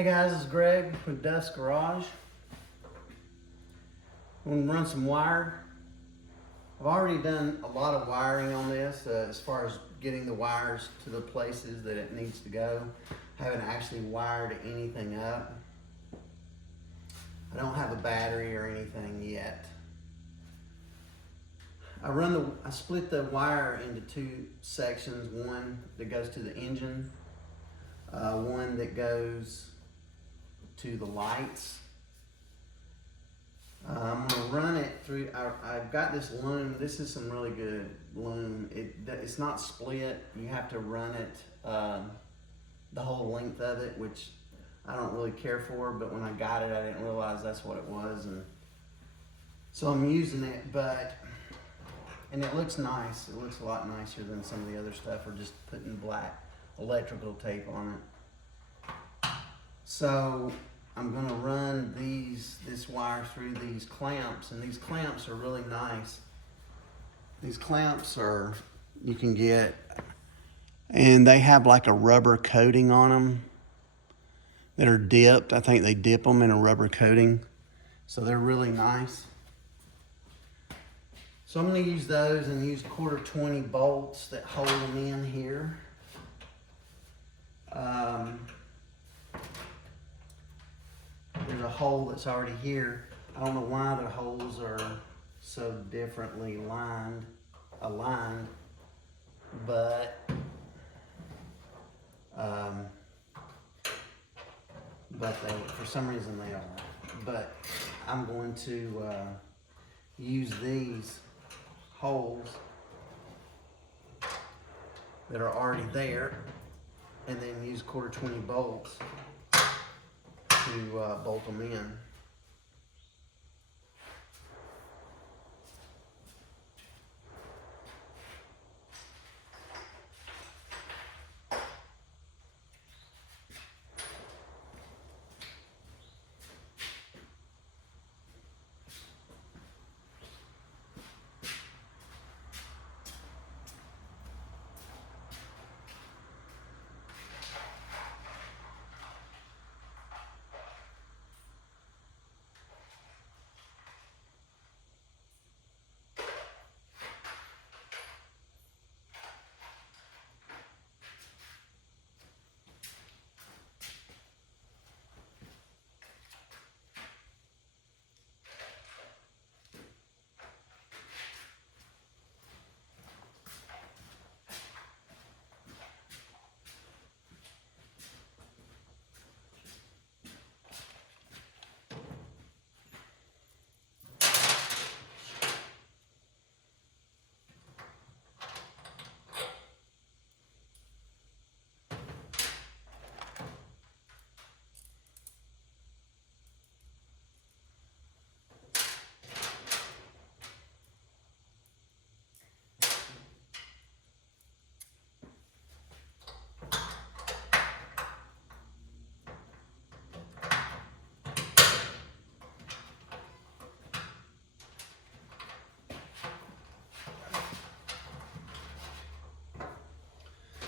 Hey guys, this is Greg with Dust Garage. I'm going to run some wire. I've already done a lot of wiring on this as far as getting the wires to the places that it needs to go. I haven't actually wired anything up. I don't have a battery or anything yet. I split the wire into two sections, one that goes to the engine, one that goes to the lights. I'm going to run it through. I've got this loom. This is some really good loom. It's not split. You have to run it the whole length of it, which I don't really care for, but when I got it I didn't realize that's what it was, and so I'm using it. And it looks nice. It looks a lot nicer than some of the other stuff, or just putting black electrical tape on it. So I'm gonna run this wire through these clamps, and these clamps are really nice. These clamps you can get, and they have like a rubber coating on them that are dipped. I think they dip them in a rubber coating, so they're really nice. So I'm going to use those and use 1/4 bolts that hold them in here. There's a hole that's already here. I don't know why the holes are so differently aligned, but for some reason they are. But I'm going to use these holes that are already there, and then use 1/4 bolts to bolt them in.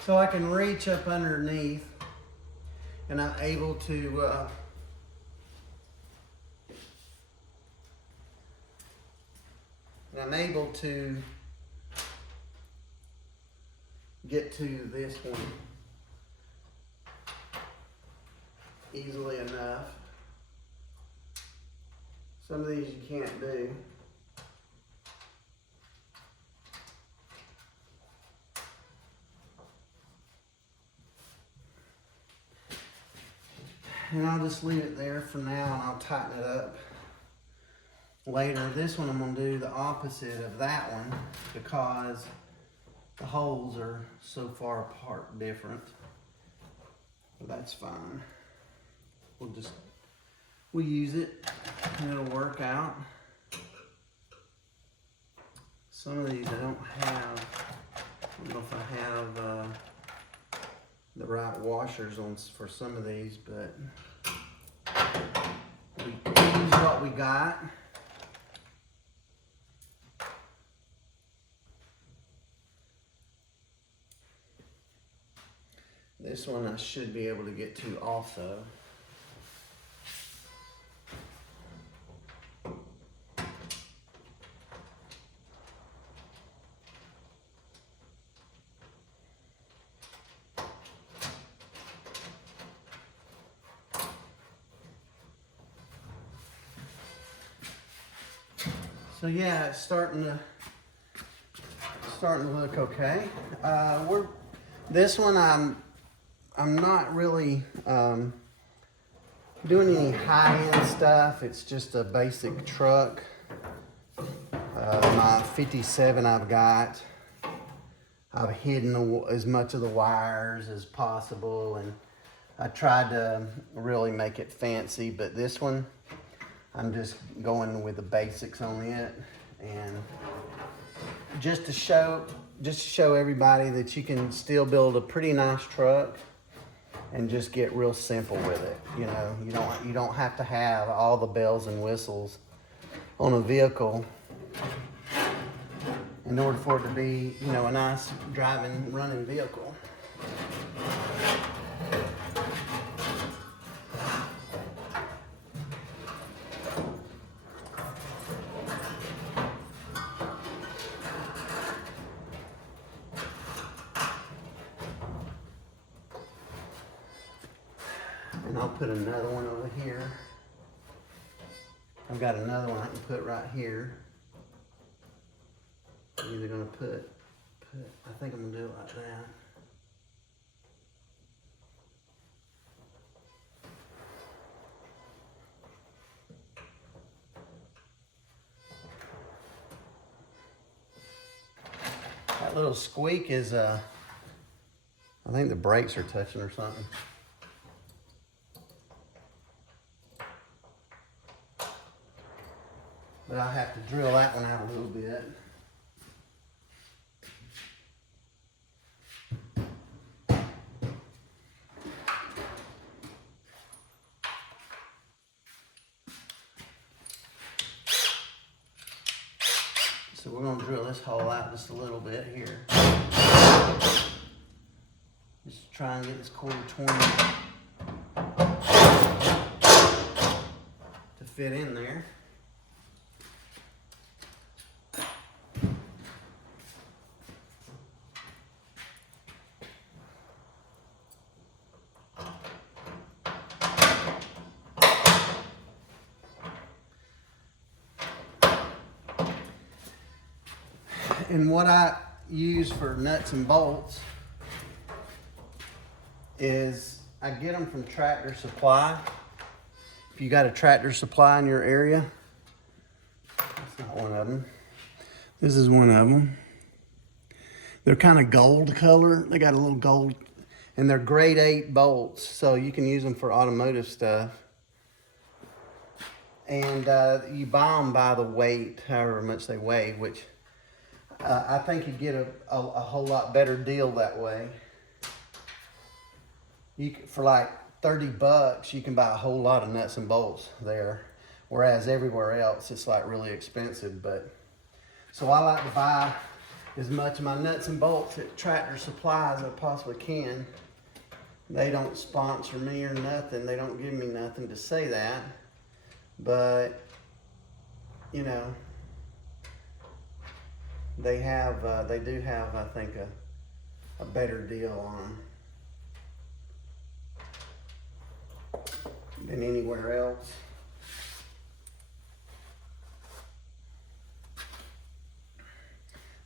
So I can reach up underneath, and I'm able to get to this one easily enough. Some of these you can't do. And I'll just leave it there for now, and I'll tighten it up later. This one I'm going to do the opposite of that one, because the holes are so far apart different. But that's fine. We'll use it and it'll work out. Some of these I don't know if I have the right washers on for some of these, but we use what we got. This one I should be able to get to also. So yeah, it's starting to look okay. This one I'm not really doing any high-end stuff. It's just a basic truck. My 57 I've hidden as much of the wires as possible, and I tried to really make it fancy, but this one I'm just going with the basics on it, and just to show everybody that you can still build a pretty nice truck and just get real simple with it. You know, you don't have to have all the bells and whistles on a vehicle in order for it to be, you know, a nice driving, running vehicle. And I'll put another one over here. I've got another one I can put right here. I'm either gonna put, I think I'm gonna do it like that. That little squeak is, I think the brakes are touching or something. But I'll have to drill that one out a little bit. So we're going to drill this hole out just a little bit here. Just try and get this 1/4 to fit in there. And what I use for nuts and bolts is I get them from Tractor Supply. If you got a Tractor Supply in your area, that's not one of them. This is one of them. They're kind of gold color. They got a little gold, and they're grade 8 bolts, so you can use them for automotive stuff. And you buy them by the weight, however much they weigh, which I think you get a whole lot better deal that way. For like $30, you can buy a whole lot of nuts and bolts there, whereas everywhere else it's like really expensive. But so I like to buy as much of my nuts and bolts at Tractor Supply as I possibly can. They don't sponsor me or nothing. They don't give me nothing to say that, but you know, they do have, I think, a better deal on them than anywhere else.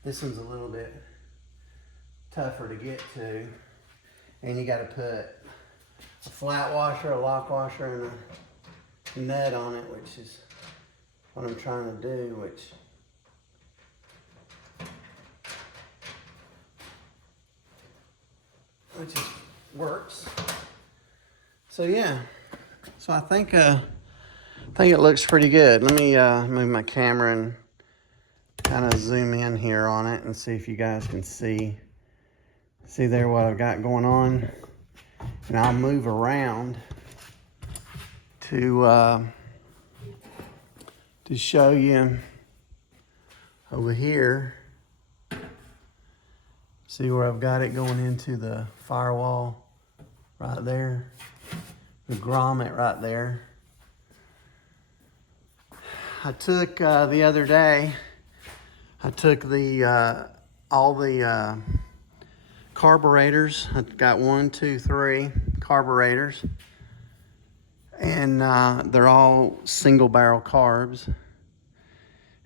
This one's a little bit tougher to get to, and you got to put a flat washer, a lock washer, and a nut on it, which is what I'm trying to do, which works. So yeah, so I think it looks pretty good. Let me move my camera and kind of zoom in here on it and see if you guys can see there what I've got going on, and I'll move around to show you over here. See where I've got it going into the firewall right there, the grommet right there. I took the other day, I took all the carburetors. I've got 1, 2, 3 carburetors, and they're all single barrel carbs.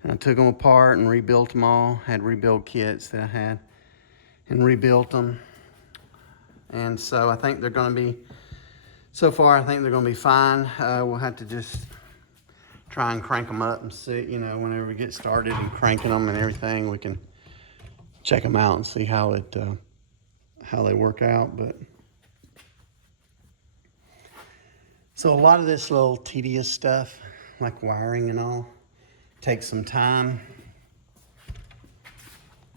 And I took them apart and rebuilt them all. Had rebuild kits that I had and rebuilt them. And so I think they're gonna be, so far I think they're gonna be fine. We'll have to just try and crank them up and see, you know, whenever we get started and cranking them and everything, we can check them out and see how they work out. But so a lot of this little tedious stuff, like wiring and all, takes some time.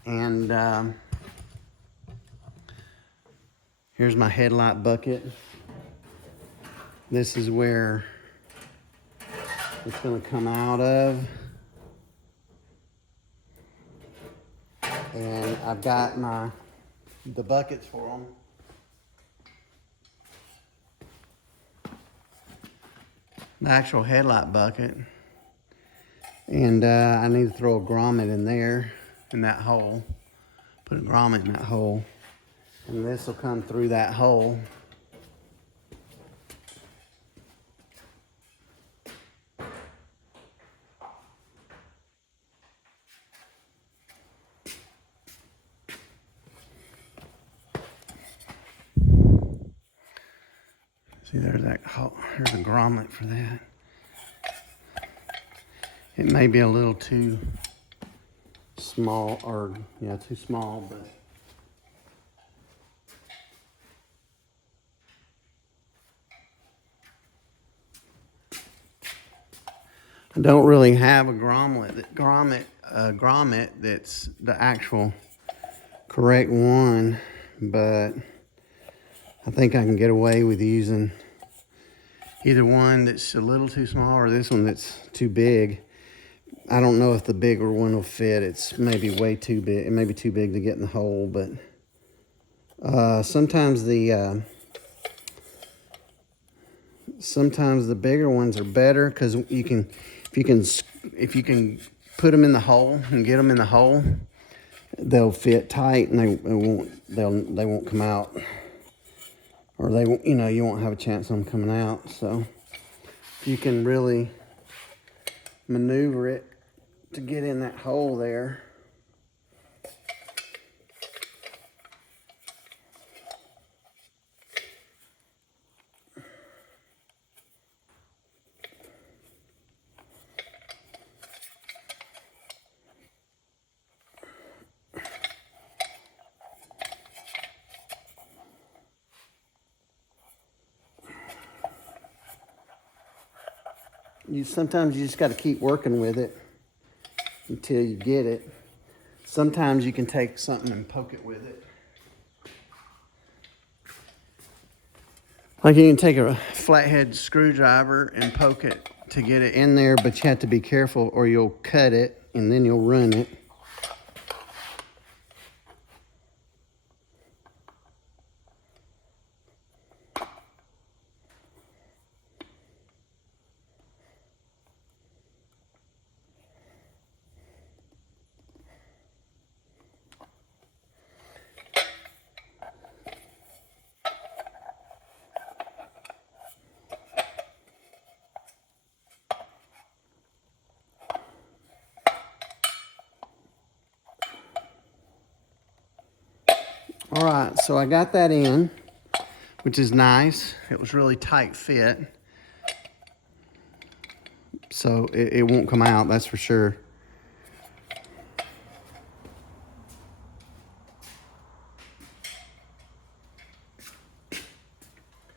And here's my headlight bucket. This is where it's going to come out of. And I've got the buckets for them. The actual headlight bucket. And I need to throw a grommet in there, in that hole. Put a grommet in that hole. And this will come through that hole. See, there's that hole. There's a grommet for that. It may be a little too small, or yeah, too small, but I don't really have a grommet that's the actual correct one, but I think I can get away with using either one that's a little too small or this one that's too big. I don't know if the bigger one will fit. It's maybe way too big. It may be too big to get in the hole, but sometimes the bigger ones are better, because if you can put them in the hole and get them in the hole, they'll fit tight and they won't come out, or they won't, you know, you won't have a chance of them coming out. So if you can really maneuver it to get in that hole there. Sometimes you just got to keep working with it until you get it. Sometimes you can take something and poke it with it. Like you can take a flathead screwdriver and poke it to get it in there, but you have to be careful or you'll cut it and then you'll run it. All right, so I got that in, which is nice. It was really tight fit, so it won't come out, that's for sure.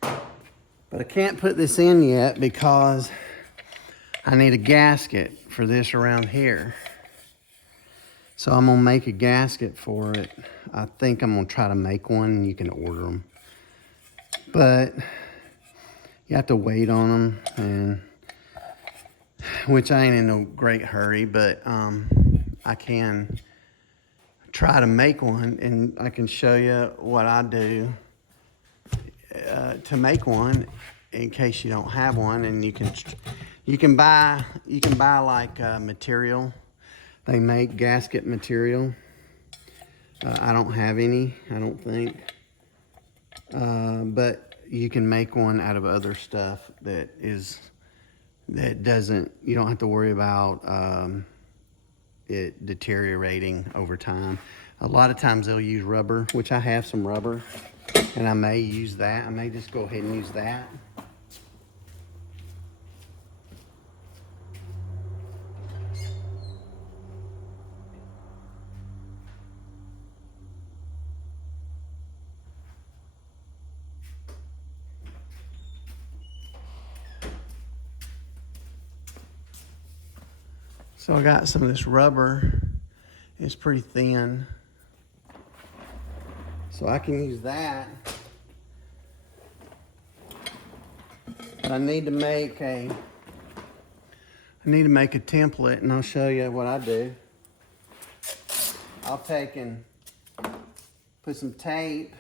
But I can't put this in yet because I need a gasket for this around here. So I'm gonna make a gasket for it. I think I'm gonna try to make one, and you can order them. But you have to wait on them, and which I ain't in no great hurry, but I can try to make one, and I can show you what I do to make one in case you don't have one. And you can buy like material. They make gasket material. I don't have any, I don't think. But you can make one out of other stuff, you don't have to worry about, you don't have to worry about, it deteriorating over time. A lot of times they'll use rubber, which I have some rubber, and I may use that. I may just go ahead and use that. So I got some of this rubber. It's pretty thin. So I can use that. But I need to make a template, and I'll show you what I do. I'll take and put some tape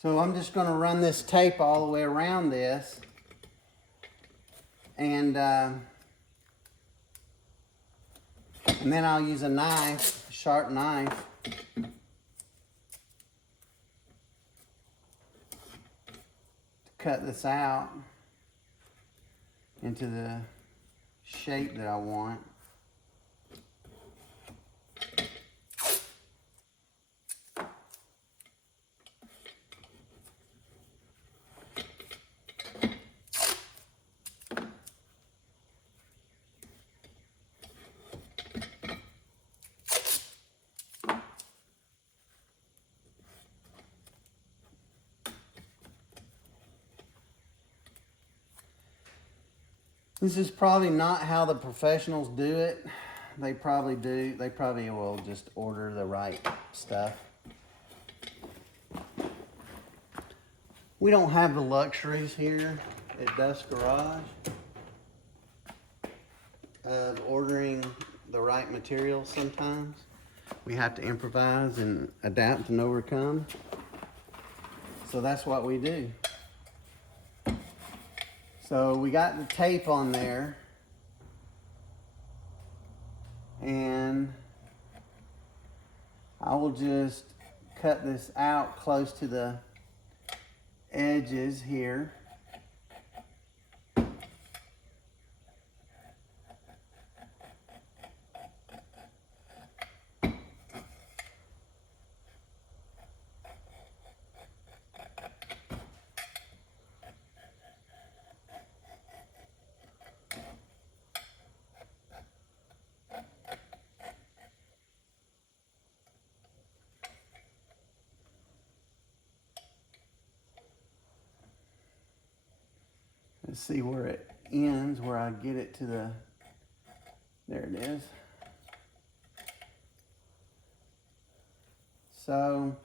So I'm just going to run this tape all the way around this, and then I'll use a knife, a sharp knife, to cut this out into the shape that I want. This is probably not how the professionals do it. They probably will just order the right stuff. We don't have the luxuries here at Dust Garage of ordering the right materials sometimes. We have to improvise and adapt and overcome. So that's what we do. So we got the tape on there, and I will just cut this out close to the edges here. Let's see where it ends, where I get it to the, there it is. So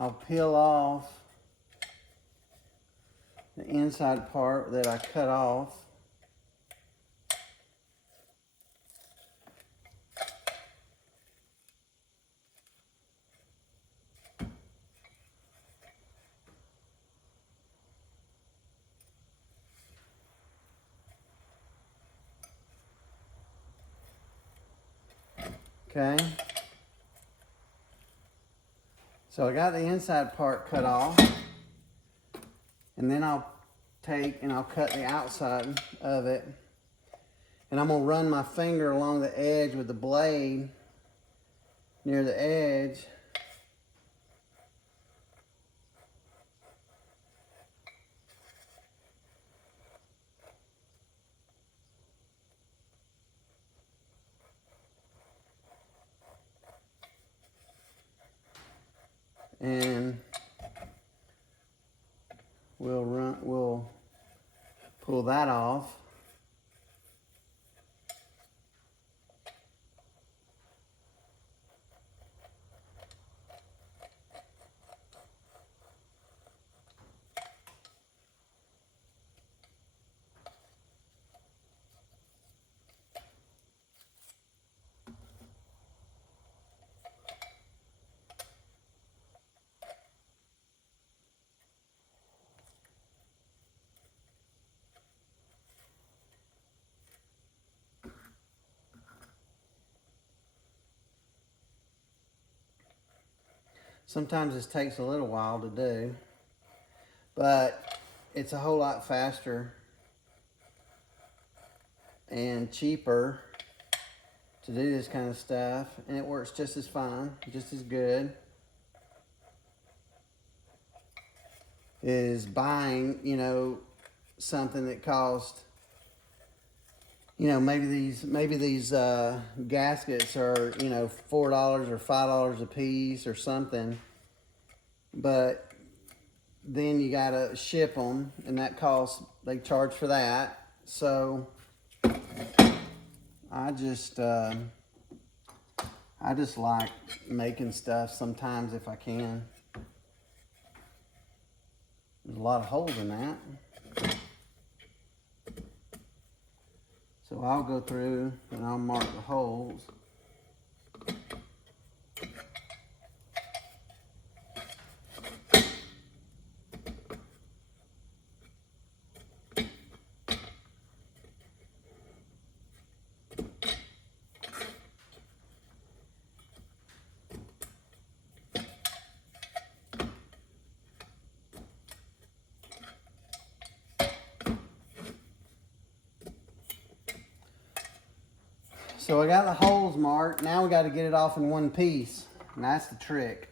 I'll peel off the inside part that I cut off. Okay, so I got the inside part cut off, and then I'll take and I'll cut the outside of it, and I'm gonna run my finger along the edge with the blade near the edge. And we'll pull that off. Sometimes this takes a little while to do, but it's a whole lot faster and cheaper to do this kind of stuff, and it works just as fine, just as good as buying, you know, something that cost, you know, maybe these gaskets are, you know, $4 or $5 a piece or something, but then you gotta ship them, and that costs, they charge for that. So I just like making stuff sometimes if I can. There's a lot of holes in that. So I'll go through and I'll mark the holes. So I got the holes marked. Now we got to get it off in one piece. And that's the trick.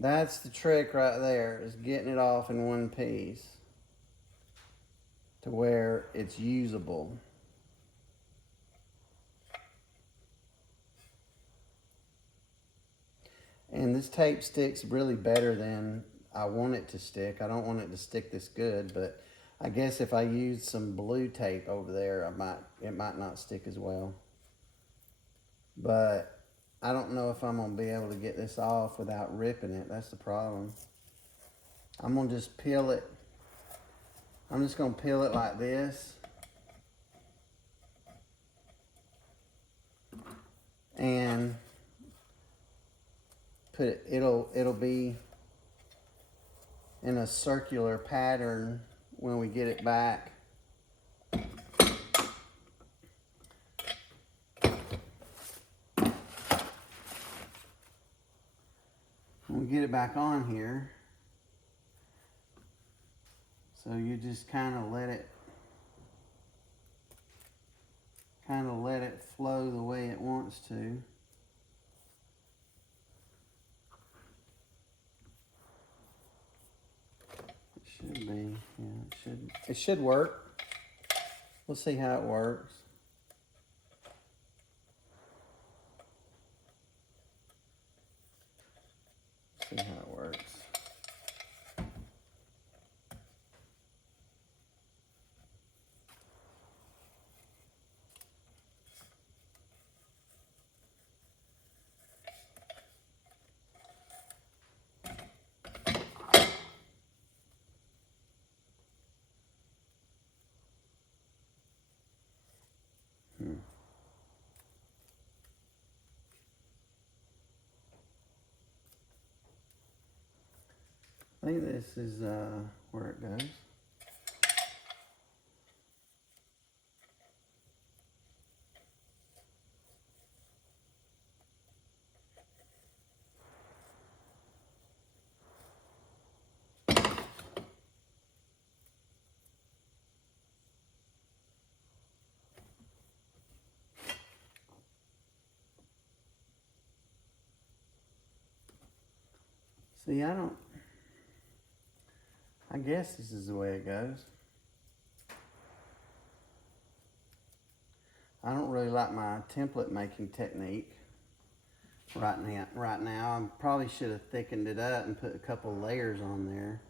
That's the trick right there, is getting it off in one piece to where it's usable. And this tape sticks really better than I want it to stick. I don't want it to stick this good, but I guess if I use some blue tape over there, it might not stick as well. But I don't know if I'm gonna be able to get this off without ripping it. That's the problem. I'm gonna just peel it. I'm just gonna peel it like this. And put it, it'll be in a circular pattern when we get it back. When we get it back on here, so you just kind of let it flow the way it wants to. Should be, yeah, it should work. We'll see how it works. See how it works. I think this is where it goes. See, I guess this is the way it goes. I don't really like my template making technique right now. I probably should have thickened it up and put a couple layers on there.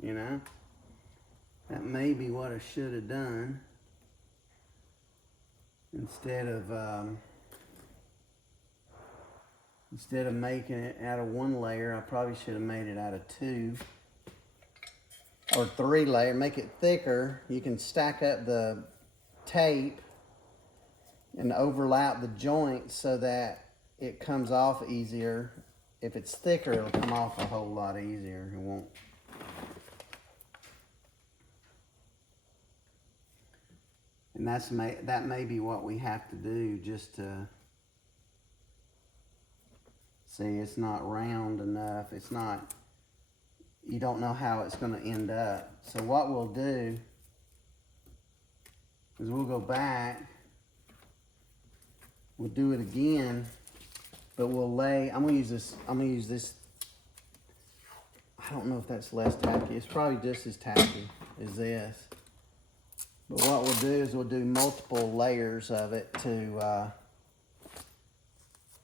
You know? That may be what I should have done. Instead of making it out of one layer, I probably should have made it out of 2 or 3 layers. Make it thicker. You can stack up the tape and overlap the joints so that it comes off easier. If it's thicker, it'll come off a whole lot easier. It won't. And that may be what we have to do just to see it's not round enough. It's not, you don't know how it's going to end up. So what we'll do is we'll go back, we'll do it again, but we'll lay, I'm gonna use this, I don't know if that's less tacky. It's probably just as tacky as this. But what we'll do is we'll do multiple layers of it to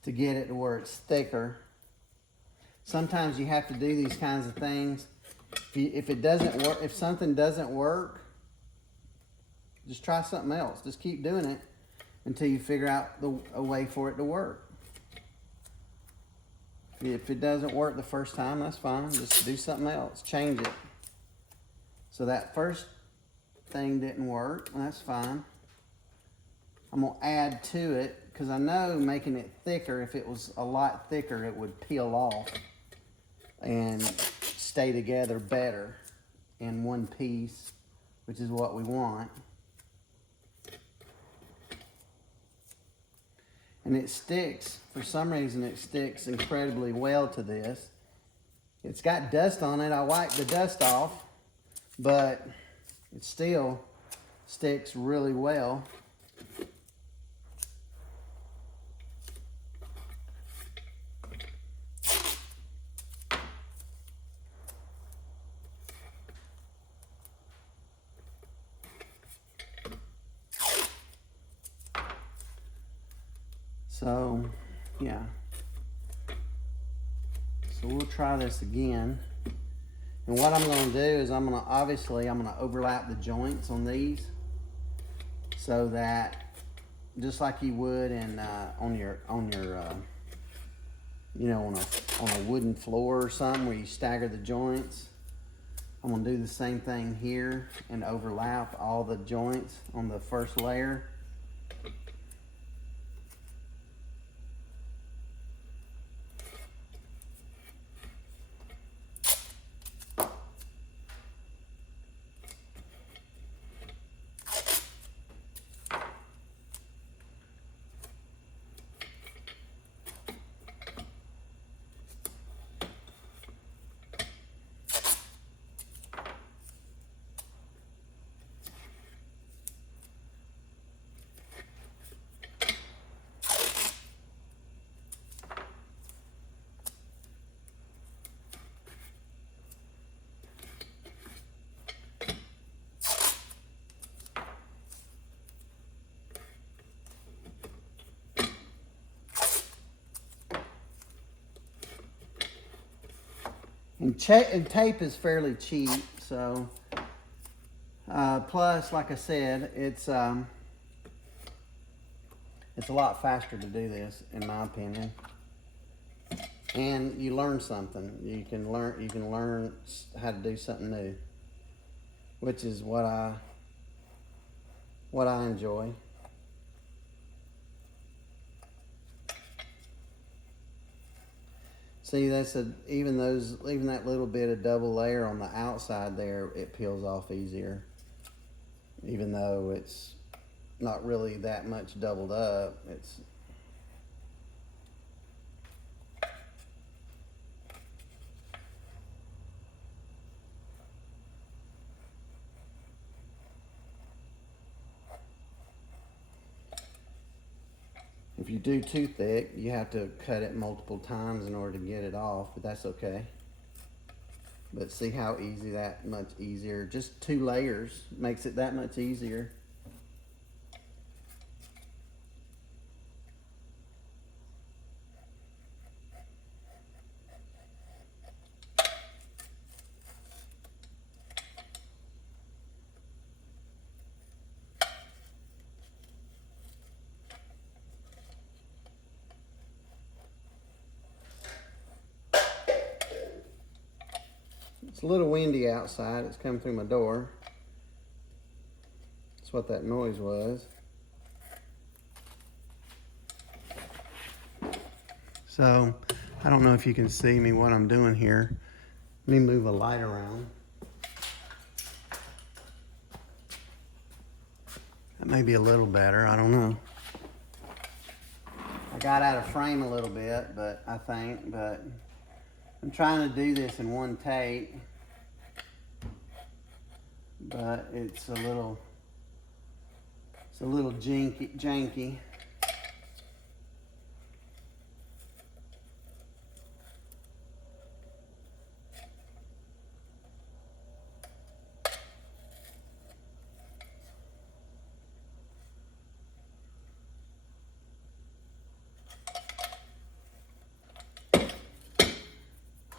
get it to where it's thicker. Sometimes you have to do these kinds of things. If it doesn't work, if something doesn't work, just try something else. Just keep doing it until you figure out a way for it to work. If it doesn't work the first time, that's fine. Just do something else. Change it. So that first thing didn't work. That's fine. I'm going to add to it because I know making it thicker, if it was a lot thicker, it would peel off and stay together better in one piece, which is what we want. And it sticks, for some reason it sticks incredibly well to this. It's got dust on it, I wiped the dust off, but it still sticks really well. So, yeah. So we'll try this again. And what I'm going to do is I'm going to overlap the joints on these so that just like you would in on your you know, on a wooden floor or something where you stagger the joints. I'm going to do the same thing here and overlap all the joints on the first layer. And tape is fairly cheap, so plus, like I said, it's a lot faster to do this, in my opinion. And you learn something. You can learn how to do something new, which is what I enjoy. See, even that little bit of double layer on the outside there, it peels off easier. Even though it's not really that much doubled up, it's if you do too thick, you have to cut it multiple times in order to get it off, but that's okay. But see how easy, that much easier. Just 2 layers makes it that much easier. It's a little windy outside. It's coming through my door. That's what that noise was. So, I don't know if you can see me what I'm doing here. Let me move a light around. That may be a little better, I don't know. I got out of frame a little bit, but I'm trying to do this in one take, but it's a little janky.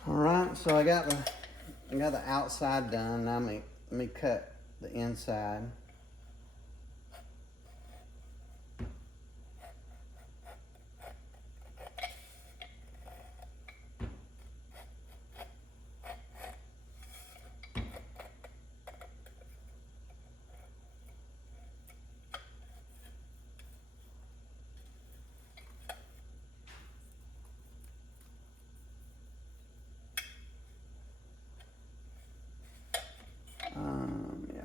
All right, so I got the outside done. Now let me cut the inside. Yeah.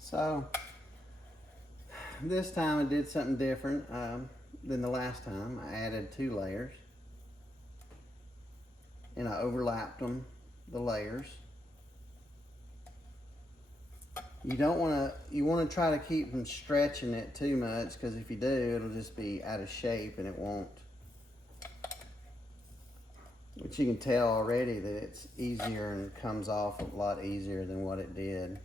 So this time I did something different than the last time. I added 2 layers, and I overlapped the layers. You want to try to keep from stretching it too much, because if you do, it'll just be out of shape and it won't. But you can tell already that it's easier and comes off a lot easier than what it did.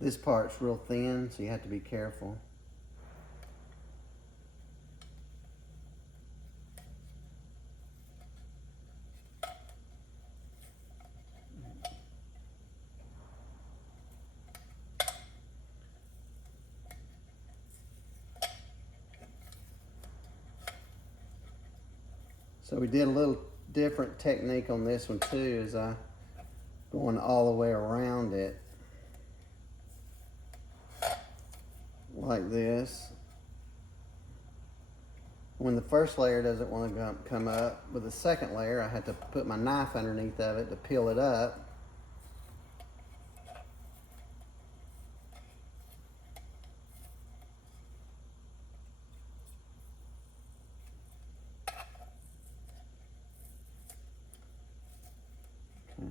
This part's real thin, so you have to be careful. So we did a little different technique on this one too, is I going all the way around it like this. When the first layer doesn't want to come up, with the second layer I had to put my knife underneath of it to peel it up. Okay.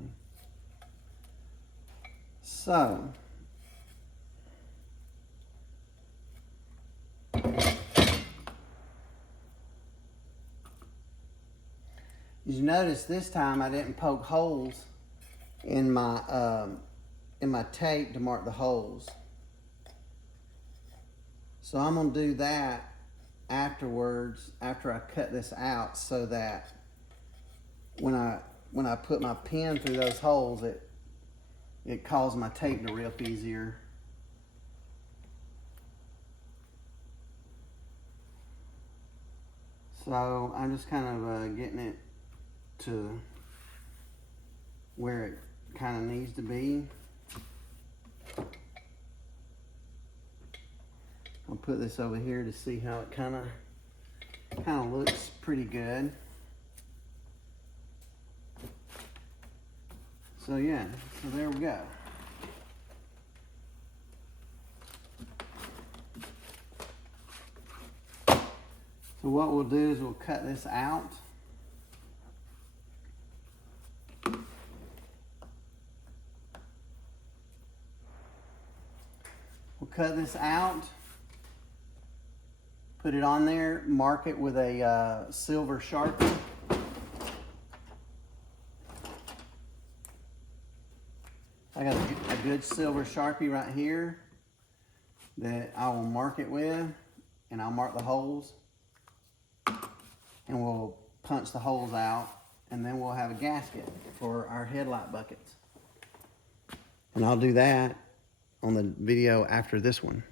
So you notice this time I didn't poke holes in my tape to mark the holes. So I'm gonna do that afterwards, after I cut this out, so that when I put my pen through those holes, it caused my tape to rip easier. So I'm just kind of getting it to where it kind of needs to be. I'll put this over here to see how it kind of looks pretty good. So yeah, so there we go. So what we'll do is we'll cut this out. cut this out, put it on there, mark it with a silver Sharpie. I got a good silver Sharpie right here that I will mark it with, and I'll mark the holes, and we'll punch the holes out, and then we'll have a gasket for our headlight buckets. And I'll do that on the video after this one.